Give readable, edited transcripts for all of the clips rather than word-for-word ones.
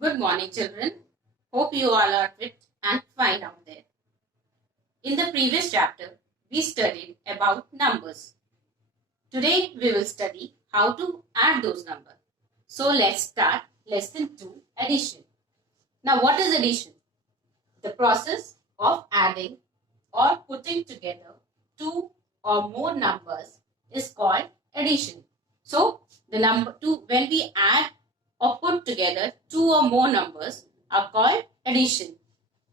Good morning, children. Hope you all are fit and fine out there. In the previous chapter, we studied about numbers. Today, we will study how to add those numbers. So, let's start lesson 2, addition. Now, what is addition? The process of adding or putting together two or more numbers is called addition. So, the number two, when we add or put together two or more numbers are called addition.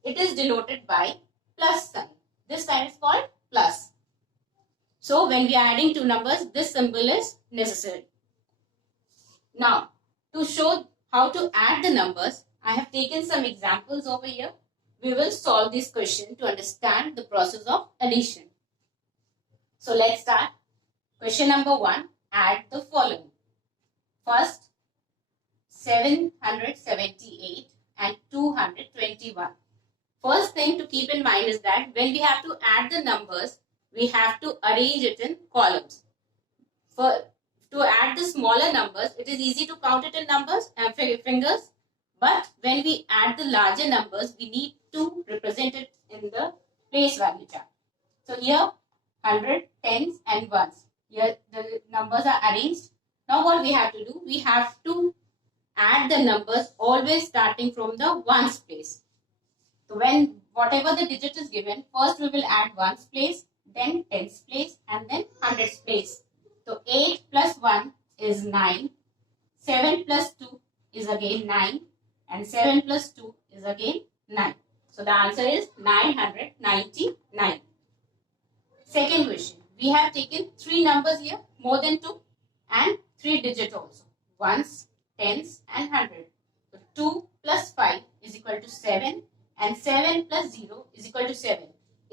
It is denoted by plus sign. This sign is called plus. So when we are adding two numbers, this symbol is necessary. Now, to show how to add the numbers, I have taken some examples over here. We will solve this question to understand the process of addition. So let's start. Question number 1, add the following. First, 778 and 221. First thing to keep in mind is that when we have to add the numbers, we have to arrange it in columns. To add the smaller numbers, it is easy to count it in numbers and fingers. But when we add the larger numbers, we need to represent it in the place value chart. So here, 100, tens and ones. Here the numbers are arranged. Now what we have to do? We have to add the numbers always starting from the ones place. So when whatever the digit is given, first we will add ones place, then tens place, and then hundreds place. So 8 plus 1 is 9, 7 plus 2 is again 9, and 7 plus 2 is again 9. So the answer is 999. Second question. We have taken three numbers here, more than 2, and 3 digits also. Ones, tens, and 100. So 2 plus 5 is equal to 7, and 7 plus 0 is equal to 7.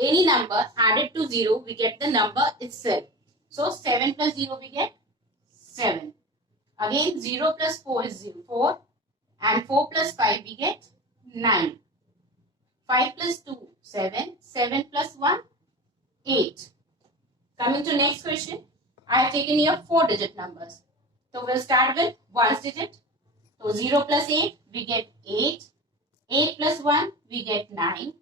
Any number added to 0, we get the number itself. So 7 plus 0 we get 7. Again 0 plus 4 is 4, and 4 plus 5 we get 9. 5 plus 2, 7. 7 plus 1, 8. Coming to next question, I have taken here 4-digit numbers. So we'll start with ones digit. So 0 plus 8, we get 8. 8 plus 1, we get 9.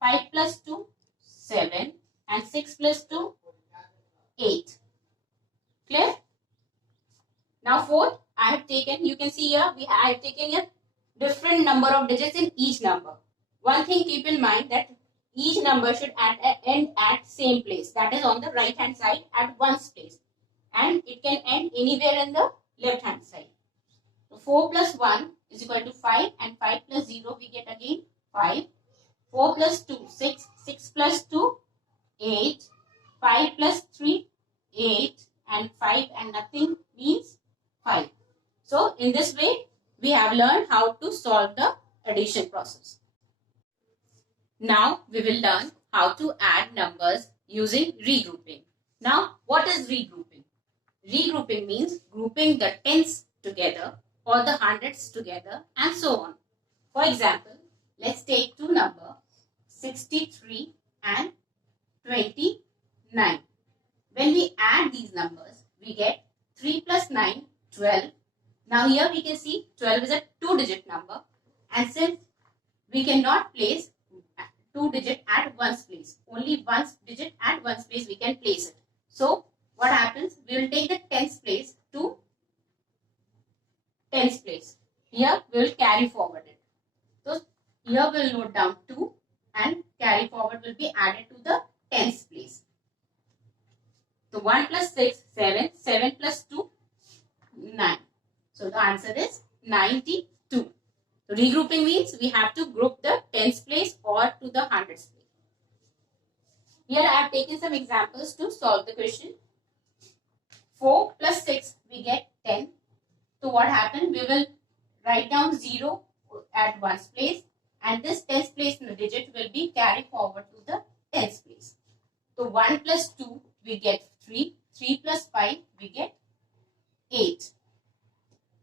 5 plus 2, 7. And 6 plus 2, 8. Clear? Now fourth, I have taken, you can see here, I have taken a different number of digits in each number. One thing keep in mind that each number should end at same place. That is on the right hand side at ones place. And it can end anywhere in the left hand side. So 4 plus 1 is equal to 5, and 5 plus 0 we get again 5. 4 plus 2, 6. 6 plus 2, 8. 5 plus 3, 8. And 5 and nothing means 5. So in this way, we have learned how to solve the addition process. Now we will learn how to add numbers using regrouping. Now what is regrouping? Regrouping means grouping the tens together or the hundreds together and so on. For example, let's take two numbers 63 and 29. When we add these numbers, we get 3 plus 9, 12. Now here we can see 12 is a 2-digit number, and since we cannot place 2 digit at ones place, only 1 digit at ones place we can place it. So what happens? We will take the tens place to tens place. Here we will carry forward it. So here we will note down 2 and carry forward will be added to the tens place. So 1 plus 6, 7. 7 plus 2, 9. So the answer is 92. So regrouping means we have to group the tens place or to the hundreds place. Here I have taken some examples to solve the question. 4 plus 6 we get 10. So what happened? We will write down 0 at ones place, and this tens place digit will be carried forward to the tens place. So 1 plus 2 we get 3. 3 plus 5 we get 8.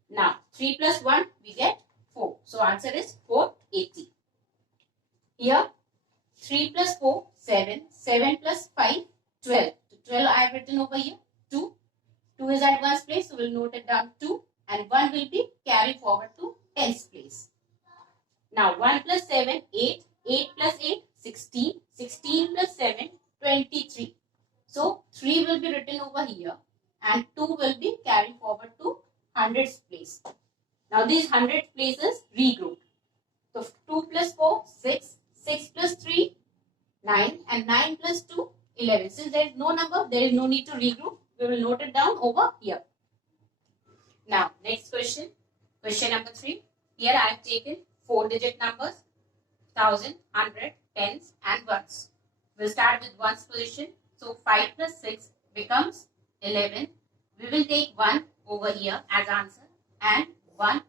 Now 3 plus 1 we get 4. So answer is 480. Here 3 plus 4, 7. 7 plus 5, 12. So 12 I have written over here. 2. 2 is at ones place, so we'll note it down 2. And 1 will be carried forward to tens place. Now 1 plus 7, 8. 8 plus 8, 16. 16 plus 7, 23. So 3 will be written over here and 2 will be carried forward to hundreds place. Now these hundred places regrouped. So 2 plus 4, 6. 6 plus 3, 9. And 9 plus 2, 11. Since there is no number, there is no need to regroup. We will note it down over here. Now next question. Question number 3. Here I have taken 4-digit numbers, 1000, 100, tens and ones. We'll start with ones position. So 5 plus 6 becomes 11. We will take 1 over here as answer and 1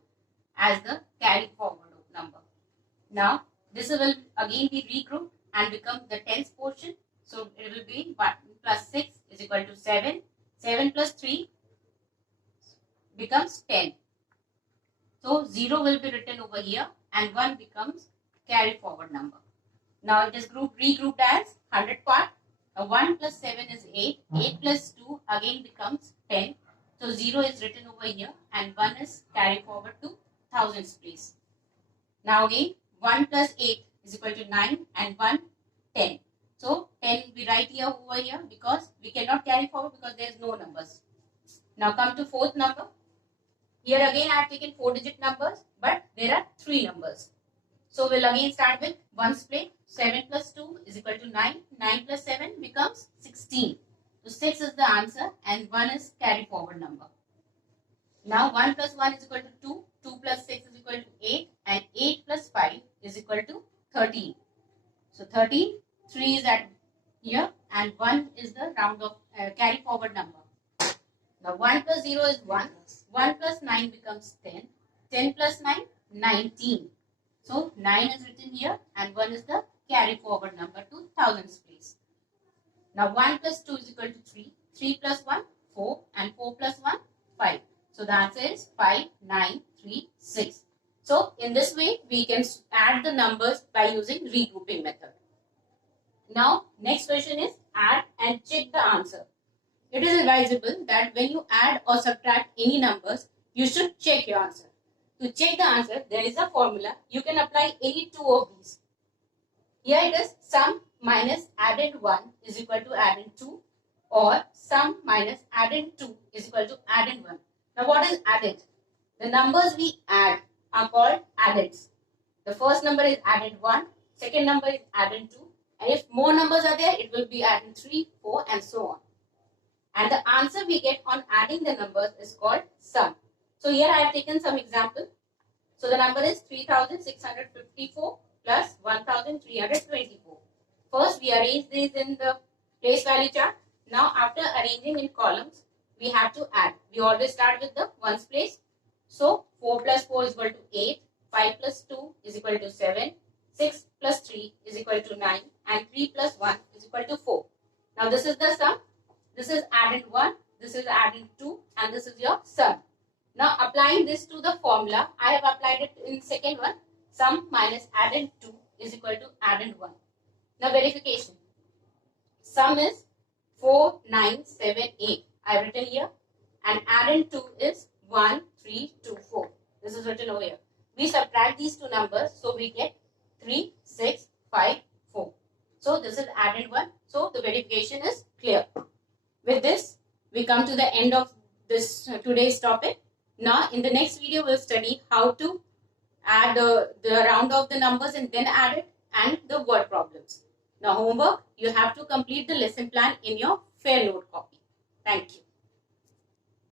as the carry forward number. Now this will again be regrouped and become the tens portion. So it will be 1 plus 6 is equal to 7. 7 plus 3 becomes 10. So 0 will be written over here and 1 becomes carry forward number. Now it is regrouped as 100 part. 1 plus 7 is 8. 8 plus 2 again becomes 10. So 0 is written over here and 1 is carried forward to thousands place. Now again 1 plus 8 is equal to 9 and 1 10. So 10 we write here over here because we cannot carry forward because there is no numbers. Now come to fourth number. Here again I have taken 4-digit numbers but there are 3 numbers. So we'll again start with ones place. 7 plus 2 is equal to 9. 9 plus 7 becomes 16. So 6 is the answer and 1 is carry forward number. Now 1 plus 1 is equal to 2. 2 plus 6 is equal to 8 and 8 plus 5 is equal to 13. So 13, 3 is at here and 1 is the round of carry forward number. Now 1 plus 0 is 1. 1 plus 9 becomes 10. 10 plus 9, 19. So 9 is written here and 1 is the carry forward number to thousands place. Now 1 plus 2 is equal to 3. 3 plus 1, 4 and 4 plus 1, 5. So the answer is 5, 9, 3, 6. So in this way we can add the numbers by using regrouping method. Now next question is add and check the answer. It is advisable that when you add or subtract any numbers, you should check your answer. To check the answer, there is a formula. You can apply any two of these. Here it is sum minus added 1 is equal to added 2 or sum minus added 2 is equal to added 1. Now what is added? The numbers we add are called addeds. The first number is added 1, second number is added 2 and if more numbers are there, it will be added 3, 4 and so on. And the answer we get on adding the numbers is called sum. So here I have taken some example. So the number is 3654 plus 1324. First we arrange these in the place value chart. Now after arranging in columns, we have to add. We always start with the ones place. So 4 plus 4 is equal to 8. 5 plus 2 is equal to 7. 6 plus 3 is equal to 9. And 3 plus 1 is equal to 4. Now this is the sum. This is added 1. This is added 2. And this is your sum. Now applying this to the formula, I have applied it in second one. Sum minus added 2 is equal to added 1. Now verification. Sum is 4, 9, 7, 8. I have written here. And added 2 is 1, 3, 2, 4. This is written over here. We subtract these two numbers. So we get 3, 6, 5, 4. So this is added 1. So the verification is clear. With this, we come to the end of this today's topic. Now, in the next video, we'll study how to add the round of the numbers and then add it and the word problems. Now, homework, you have to complete the lesson plan in your Fair Note copy. Thank you.